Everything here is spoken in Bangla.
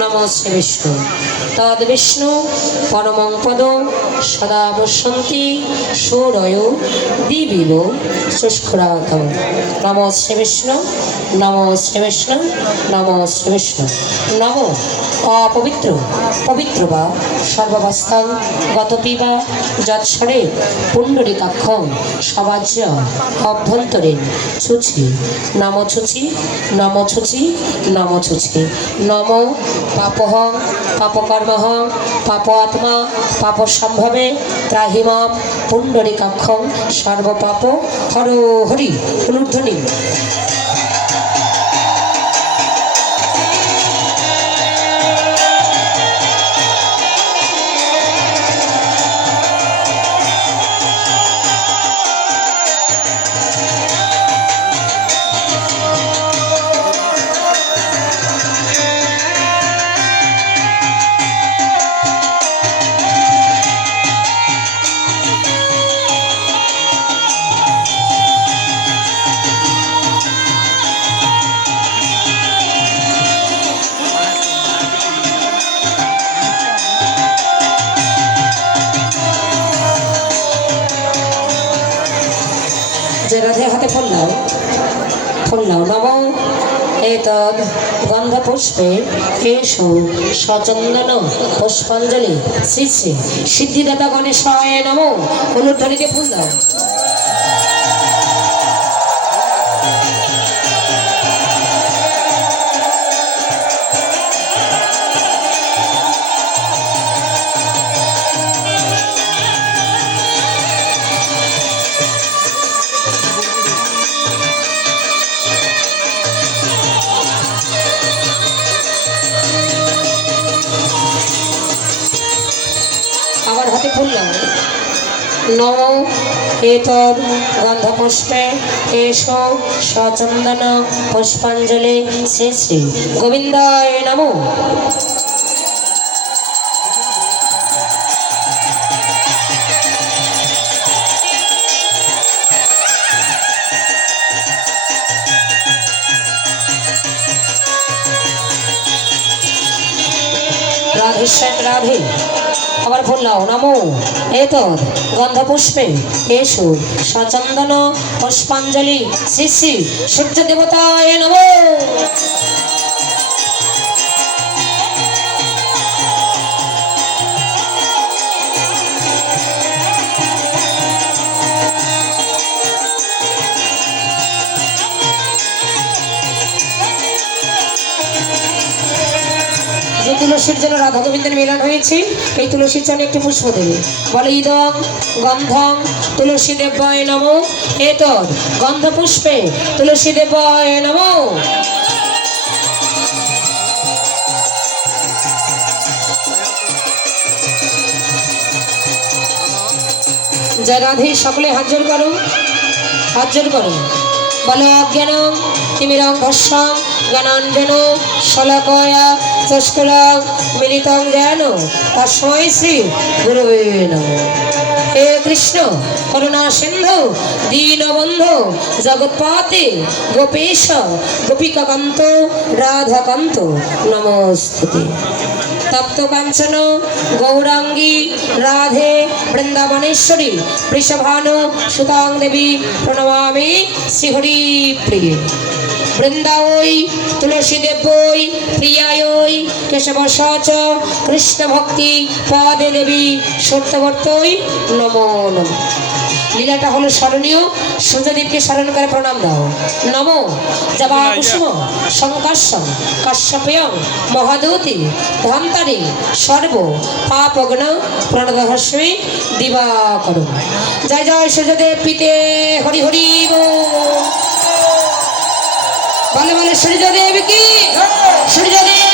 নম শ্রী বিষ্ণু। তদ বিষ্ণু পরমং পদ সদা বসন্তি সৌরয় দিবিব শুষ্করাতম। নম শ্রী বিষ্ণু নম শ্রী বিষ্ণু নম শ্রী বিষ্ণু। নম অপবিত্র, পবিত্র বা সর্বাবস্থান গতপি বা যৎসরে পুণ্ডরিকাক্ষম সবাজ্য অভ্যন্তরীণ ছুচি নম ছুচি নম ছুচি নম ছুচি নম পাপহং পাপকর্মহং পাপ আত্মা পাপ সম্ভবে ত্রাহিমাম পুণ্ডরিকাক্ষং সর্বপাপ হর হরি অনুধ্বনি যে রাধে হাতে ফুললাম নাও নম এতদ গন্ধপুষ্পে কেশ সচন্দন পুষ্পাঞ্জলি। শ্রী শ্রী সিদ্ধিদাতা গণেশায় নম। অনুধ্বনিকে ফুল দাও। নম এতদ গন্ধপুষ্পে কেশ সচন্দন পুষ্পাঞ্জলি শ্রী শ্রী গোবিন্দায় নমো। রাধেশ্যাম রাধে। আবার বললাম নমো। এত গন্ধপুষ্পে এসু সচন্দন পুষ্পাঞ্জলি। শ্রী শ্রী সূর্য দেবতা এ নমো। তুলসীর জন্য রাধা গোবিন্দের মিলন হয়েছে। এই তুলসীর জন্য একটি পুষ্প দেবে। বলে, ইদং গন্ধং তুলসী দেবায় নম। এতদ গন্ধ পুষ্পে তুলসী দেবায় নম। জয় রাধে, সকলে হাজর করো। হাজর করো। বলে অজ্ঞানং তিমিরং ভস্যং জ্ঞানাঞ্জন শলাকয়া চস্কুলং মিলিতং জ্ঞান তস্মৈ শ্রী গুরুবে হে কৃষ্ণ, করুণা সিন্ধু, দীনবন্ধু জগৎপতে গোপেশ, গোপিকাকান্ত, রাধাকান্ত, নমস্তুতে। তপ্ত কাঞ্চন গৌরাঙ্গী রাধে বৃন্দাবনেশ্বরী বৃষভানু সুতাং দেবী প্রণমামি শ্রীহরি প্রিয় বৃন্দাওই তুলসী দেবই প্রিয়ায়ই কেশব সচ কৃষ্ণ ভক্তি পদে দেবী সত্যবর্তই নমো নম। লীলাটা হলো স্মরণীয়। সূর্যদেবকে স্মরণ করে প্রণাম দাও। নম। জবা কুসুম সংকর্ষম কাশ্যপেয়ং মহাদূতি ধন্তারি সর্ব পাপগ্ন প্রণদহস্মী দিবাকর জয় জয় সূর্যদেব পিতে হরি হরি বলে বলে সূর্যদেব কি? সূর্যদেব